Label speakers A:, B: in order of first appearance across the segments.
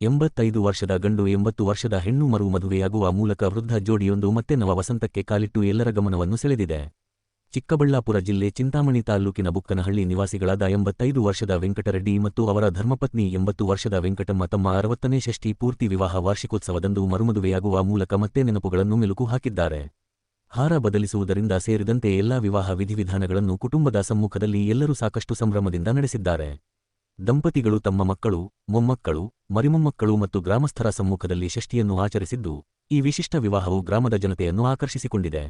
A: ಎಂಬತ್ತೈದು ವರ್ಷದ ಗಂಡು ಎಂಬತ್ತು ವರ್ಷದ ಹೆಣ್ಣು ಮರು ಮದುವೆಯಾಗುವ ಮೂಲಕ ವೃದ್ಧ ಜೋಡಿಯೊಂದು ಮತ್ತೆ ನವ ವಸಂತಕ್ಕೆ ಕಾಲಿಟ್ಟು ಎಲ್ಲರ ಗಮನವನ್ನು ಸೆಳೆದಿದೆ. ಚಿಕ್ಕಬಳ್ಳಾಪುರ ಜಿಲ್ಲೆ ಚಿಂತಾಮಣಿ ತಾಲ್ಲೂಕಿನ ಬುಕ್ಕನಹಳ್ಳಿ ನಿವಾಸಿಗಳಾದ ಎಂಬತ್ತೈದು ವರ್ಷದ ವೆಂಕಟರೆಡ್ಡಿ ಮತ್ತು ಅವರ ಧರ್ಮಪತ್ನಿ ಎಂಬತ್ತು ವರ್ಷದ ವೆಂಕಟಮ್ಮ ತಮ್ಮ ಅರವತ್ತನೇ ಷಷ್ಠಿ ಪೂರ್ತಿ ವಿವಾಹ ವಾರ್ಷಿಕೋತ್ಸವದಂದು ಮರುಮದುವೆಯಾಗುವ ಮೂಲಕ ಮತ್ತೆ ನೆನಪುಗಳನ್ನು ಮೆಲುಕು ಹಾಕಿದ್ದಾರೆ. ಹಾರ ಬದಲಿಸುವುದರಿಂದ ಸೇರಿದಂತೆ ಎಲ್ಲಾ ವಿವಾಹ ವಿಧಿವಿಧಾನಗಳನ್ನು ಕುಟುಂಬದ ಸಮ್ಮುಖದಲ್ಲಿ ಎಲ್ಲರೂ ಸಾಕಷ್ಟು ಸಂಭ್ರಮದಿಂದ ನಡೆಸಿದ್ದಾರೆ. ದಂಪತಿಗಳು ತಮ್ಮ ಮಕ್ಕಳು, ಮೊಮ್ಮಕ್ಕಳು, ಮರಿಮೊಮ್ಮಕ್ಕಳು ಮತ್ತು ಗ್ರಾಮಸ್ಥರ ಸಮ್ಮುಖದಲ್ಲಿ ಷಷ್ಠಿಯನ್ನು ಆಚರಿಸಿದ್ದು, ಈ ವಿಶಿಷ್ಟ ವಿವಾಹವು ಗ್ರಾಮದ ಜನತೆಯನ್ನು ಆಕರ್ಷಿಸಿಕೊಂಡಿದೆ.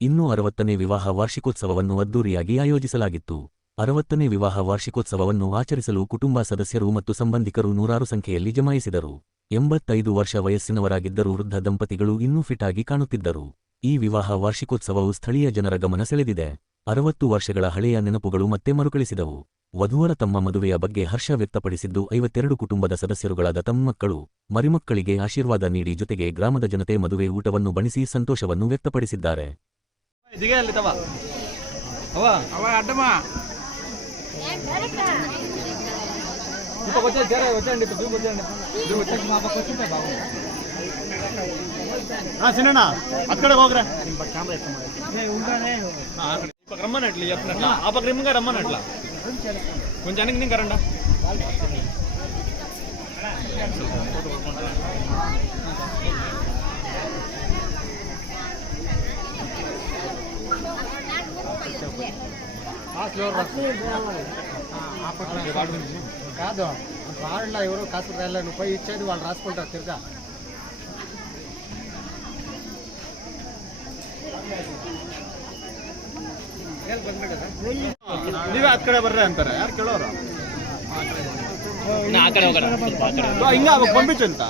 A: ಇನ್ನು ಅರವತ್ತನೇ ವಿವಾಹ ವಾರ್ಷಿಕೋತ್ಸವವನ್ನು ಅದ್ದೂರಿಯಾಗಿ ಆಯೋಜಿಸಲಾಗಿತ್ತು. ಅರವತ್ತನೇ ವಿವಾಹ ವಾರ್ಷಿಕೋತ್ಸವವನ್ನು ಆಚರಿಸಲು ಕುಟುಂಬ ಸದಸ್ಯರು ಮತ್ತು ಸಂಬಂಧಿಕರು ನೂರಾರು ಸಂಖ್ಯೆಯಲ್ಲಿ ಜಮಾಯಿಸಿದರು. ಎಂಬತ್ತೈದು ವರ್ಷ ವಯಸ್ಸಿನವರಾಗಿದ್ದರೂ ವೃದ್ಧ ದಂಪತಿಗಳು ಇನ್ನೂ ಫಿಟ್ ಆಗಿ ಕಾಣುತ್ತಿದ್ದರು. ಈ ವಿವಾಹ ವಾರ್ಷಿಕೋತ್ಸವವು ಸ್ಥಳೀಯ ಜನರ ಗಮನ ಸೆಳೆದಿದೆ. ಅರವತ್ತು ವರ್ಷಗಳ ಹಳೆಯ ನೆನಪುಗಳು ಮತ್ತೆ ಮರುಕಳಿಸಿದವು. ವಧುವರ ತಮ್ಮ ಮದುವೆಯ ಬಗ್ಗೆ ಹರ್ಷ ವ್ಯಕ್ತಪಡಿಸಿದ್ದು ಐವತ್ತೆರಡು ಕುಟುಂಬದ ಸದಸ್ಯರುಗಳಾದ ತಮ್ಮ ಮಕ್ಕಳು ಮರಿಮಕ್ಕಳಿಗೆ ಆಶೀರ್ವಾದ ನೀಡಿ ಜೊತೆಗೆ ಗ್ರಾಮದ ಜನತೆ ಮದುವೆ ಊಟವನ್ನು ಬಣಿಸಿ ಸಂತೋಷವನ್ನು ವ್ಯಕ್ತಪಡಿಸಿದ್ದಾರೆ
B: దిగే వెళ్తావా అవా
C: అవ అడ్డమా
B: ఇప్పుడు వచ్చేది సరే వచ్చేయండి ఇప్పుడు దూకు వచ్చేయండి దూకు వచ్చేసి మా పక్క వచ్చింటే బాగుంది
C: సిన్న అక్కడ ಹೋಗ್ರೆ
B: ఈ పక్క రమ్మనట్లు చెప్పినట్ల ఆ పక్క రిమ్గా రమ్మనట్ల కొంచెం எனக்கு
D: కాదు వాళ్ళ ఎవరు కాసు నువ్వు పోయి ఇచ్చేది వాళ్ళు రాసుకుంటారు తిరుగా
C: ಬಂದ್ಬಿಡೋದಾ ಕೇಳಿದ್ರೆ ಕಡೆ ಬರ್ರಿ ಅಂತಾರೆ. ಯಾರು ಕೇಳೋರು? ಹಿಂಗ ಅಂತ.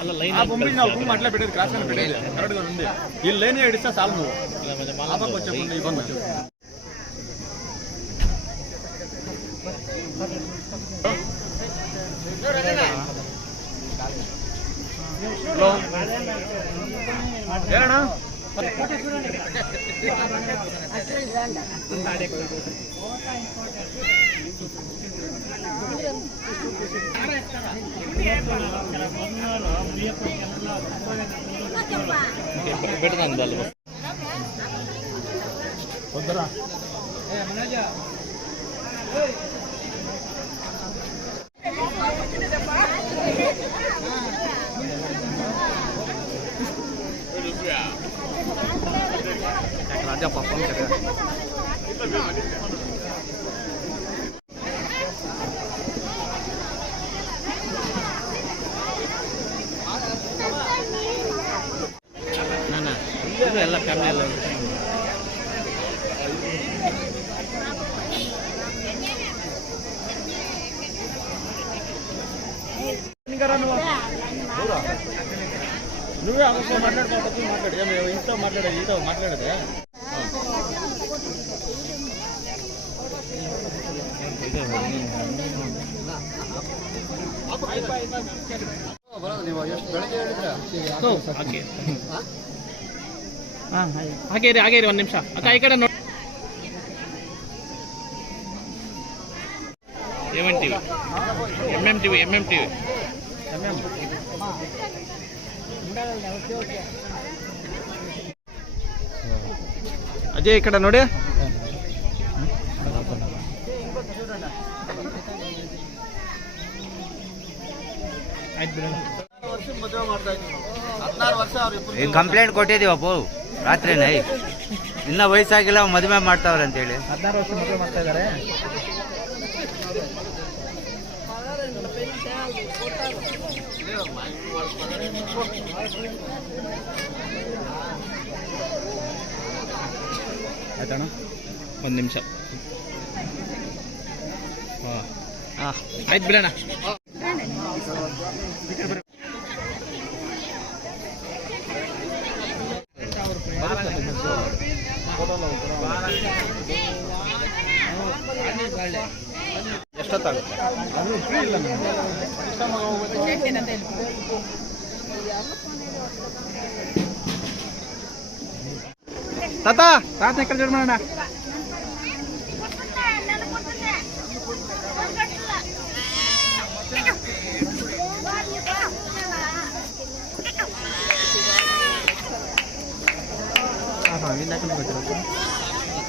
C: ಅಲ್ಲ ಲೈನ್ ಮಾಡ್ಲೇ ಬಿಡಿದ್ರೆ ಕ್ರಾಸ್ ಬಿಡಿದ್ರೆ ಇಲ್ಲಿ ಹಿಡಿಸ ಸಾಲ್ ನೋವು. ಬಂದ ಬಂದು. వచ్చే ముందు ఇబ్బంది హలో ಏನಣ್ಣ
B: పెడతాను వాళ్ళు రాజా పప్పం
C: నువ్వే అవసరం మాట్లాడుకోవద్దు మాట్లాడు ఏమి ఇంట్లో మాట్లాడేది ఇంట్లో మాట్లాడేది
D: ನೀವು ಎಷ್ಟು ಬೆಳಗ್ಗೆ ಹೇಳಿದ್ರೆ
B: ಹಾಗೆ ಹಾಗೆ ರೀ ಹಾಗೆ ರೀ ಒಂದು ನಿಮಿಷ ಅಕ್ಕ ಈ ಕಡೆ ನೋಡಿ M M TV M M TV M M TV
C: Ajay ಈ ಕಡೆ ನೋಡಿ.
E: ಈಗ ಕಂಪ್ಲೇಂಟ್ ಕೊಟ್ಟಿದ್ದೀವಪ್ಪ ರಾತ್ರಿನೇ. ಇನ್ನ ವಯಸ್ಸಾಗಿಲ್ಲ ಮದುವೆ ಮಾಡ್ತಾವ್ರೆ ಅಂತೇಳಿ.
B: ಹದಿನಾರು ವರ್ಷ ಮದುವೆ ಮಾಡ್ತಾ ಇದ್ದಾರೆ. ಆಯ್ತಣ್ಣ ಒಂದು ನಿಮಿಷ. ಹಾಂ ಹಾಂ. ಆಯ್ತು ಬಿಡೋಣ.
C: ಎಷ್ಟೊತ್ತಾಗುತ್ತೆ?
B: ತಾತ ತಾತ ಈ ಕಡೆ ಜೋಡ್ ಮಾಡೋಣ.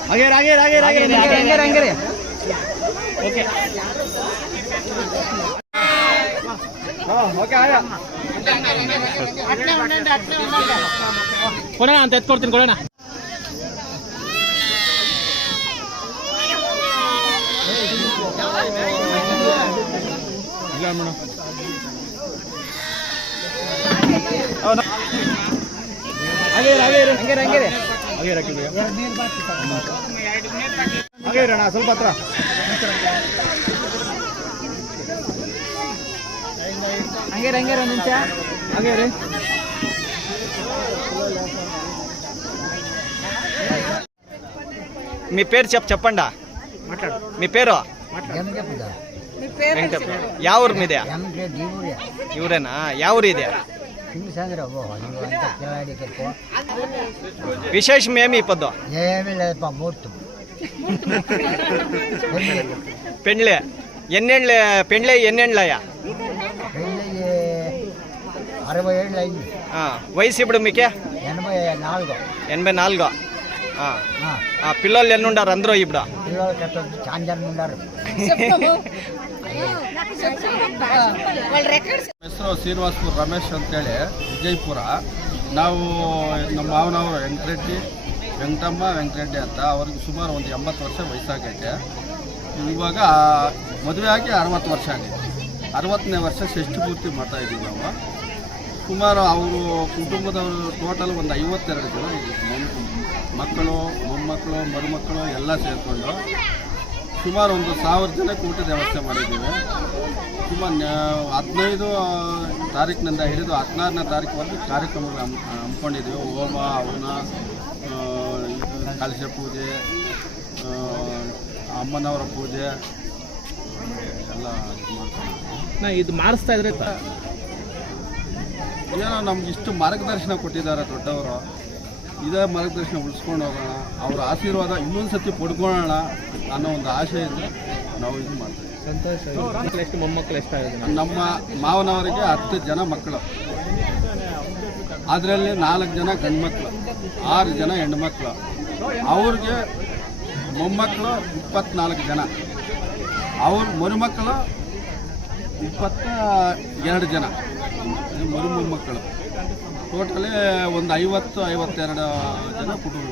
B: ಹಾಗೆ ಹಾಗೆ ಹಾಗೆ ಹಾಗೆ ಹಂಗೆ. ಹಂಗೆ ಓಕೆ ಕೊಡೋಣ ಅಂತ ಎತ್ಕೊಡ್ತೀನಿ ಕೊಡೋಣ. ಇಲ್ಲ ಮೇಡಮ್. ಹಾಗೆ ಹಾಗೆ ಹಂಗೆ ಹಂಗೆ ಹಾಗೆ ಹಾಕಿದ್ವಿ ಹಾಗೆ ಇರೋಣ ಸ್ವಲ್ಪ ಹತ್ರ. ಹಂಗೆ ಹಂಗೆ ಒಂದು ನಿಮಿಷ ಹಾಗೆ ರೀ
F: మీ పేరు చెప్ప చెప్పండా మీ పేరు వెంకటప్ప ಯಾವ ఊరు మీదే ಇವರೇನಾ ಯಾವ ಊರು ಇದೆ విశేషం ఏమి ఇప్పొద్దు
D: ఏమీ లేదు మూర్తం
F: పెండ్లే ఎన్నేళ్ళ పెండ్లే ఎన్నేళ్ళయ్యా
D: పెళ్ళి అరవై ఏళ్ళు అయింది
F: ఆ, వయసు ఇప్పుడు మీకే
D: ఎనభై నాలుగు
F: ఎనభై నాలుగు ఆ,
D: ఆ,
F: ఆ, పిల్లలు ఎన్ని ఉండారు అందరూ ఇప్పుడు
D: పిల్లలు కట్టొచ్చు చాలా జనం ఉన్నారు
G: ಹೆಸರು ಶ್ರೀನಿವಾಸಪುರ ರಮೇಶ್ ಅಂತೇಳಿ ವಿಜಯಪುರ ನಾವು ನಮ್ಮ ಮಾವನವರು ವೆಂಕಟರೆಡ್ಡಿ ವೆಂಕಟಮ್ಮ ವೆಂಕಟರೆಡ್ಡಿ ಅಂತ ಅವ್ರಿಗೆ ಸುಮಾರು ಒಂದು ಎಂಬತ್ತು ವರ್ಷ ವಯಸ್ಸಾಗೈತೆ. ಇವಾಗ ಮದುವೆ ಆಗಿ ಅರವತ್ತು ವರ್ಷ ಆಗಿದೆ. ಅರವತ್ತನೇ ವರ್ಷ ಷಷ್ಠಿ ಪೂರ್ತಿ ಮಾಡ್ತಾ ಇದ್ದೀವಿ ನಾವು. ಸುಮಾರು ಅವರು ಕುಟುಂಬದವರು ಟೋಟಲ್ ಒಂದು ಐವತ್ತೆರಡು ಜನ ಮಕ್ಕಳು, ಮೊಮ್ಮಕ್ಕಳು ಮರುಮಕ್ಕಳು ಎಲ್ಲ ಸೇರಿಕೊಂಡು ಸುಮಾರು ಒಂದು ಸಾವಿರ ಜನಕ್ಕೆ ಊಟದ ವ್ಯವಸ್ಥೆ ಮಾಡಿದ್ದೀವಿ. ಸುಮಾರು ಹದಿನೈದು ತಾರೀಕಿನಿಂದ ಹಿಡಿದು ಹದಿನಾರನೇ ತಾರೀಕುವರೆಗೆ ಕಾರ್ಯಕ್ರಮಗಳು ಹಮ್, ಹಮ್ಮಿಕೊಂಡಿದ್ದೀವಿ. ಹೋಮ ಇದು ಕಲಶ ಪೂಜೆ ಅಮ್ಮನವರ ಪೂಜೆ ಎಲ್ಲ
B: ನಾ ಇದು ಮಾಡಿಸ್ತಾ ಇದ್ರೆ
G: ಏನೋ ನಮ್ಗೆ ಇಷ್ಟು ಮಾರ್ಗದರ್ಶನ ಕೊಟ್ಟಿದ್ದಾರೆ ದೊಡ್ಡವರು. ಇದೇ ಮಾರ್ಗದರ್ಶನ ಉಳಿಸ್ಕೊಂಡು ಹೋಗೋಣ. ಅವ್ರ ಆಶೀರ್ವಾದ ಇನ್ನೊಂದು ಸತಿ ಪಡ್ಕೊಳ್ಳೋಣ ಅನ್ನೋ ಒಂದು ಆಶೆಯಿಂದ ನಾವು ಇದು ಮಾಡ್ತೀವಿ.
B: ಮಕ್ಕಳು ಎಷ್ಟು ಮೊಮ್ಮಕ್ಕಳು ಎಷ್ಟಾಗಿದೆ
G: ನಮ್ಮ ಮಾವನವರಿಗೆ ಹತ್ತು ಜನ ಮಕ್ಕಳು. ಅದರಲ್ಲಿ ನಾಲ್ಕು ಜನ ಗಂಡ್ಮಕ್ಳು ಆರು ಜನ ಹೆಣ್ಮಕ್ಳು. ಅವ್ರಿಗೆ ಮೊಮ್ಮಕ್ಕಳು ಇಪ್ಪತ್ನಾಲ್ಕು ಜನ. ಅವ್ರ ಮರುಮಕ್ಕಳು ಇಪ್ಪತ್ತ ಎರಡು ಜನ. ಮರು ಮೊಮ್ಮಕ್ಕಳು. ಟೋಟಲಿ ಒಂದು ಐವತ್ತು, ಐವತ್ತೆರಡು ಜನ ಕುಟುಂಬ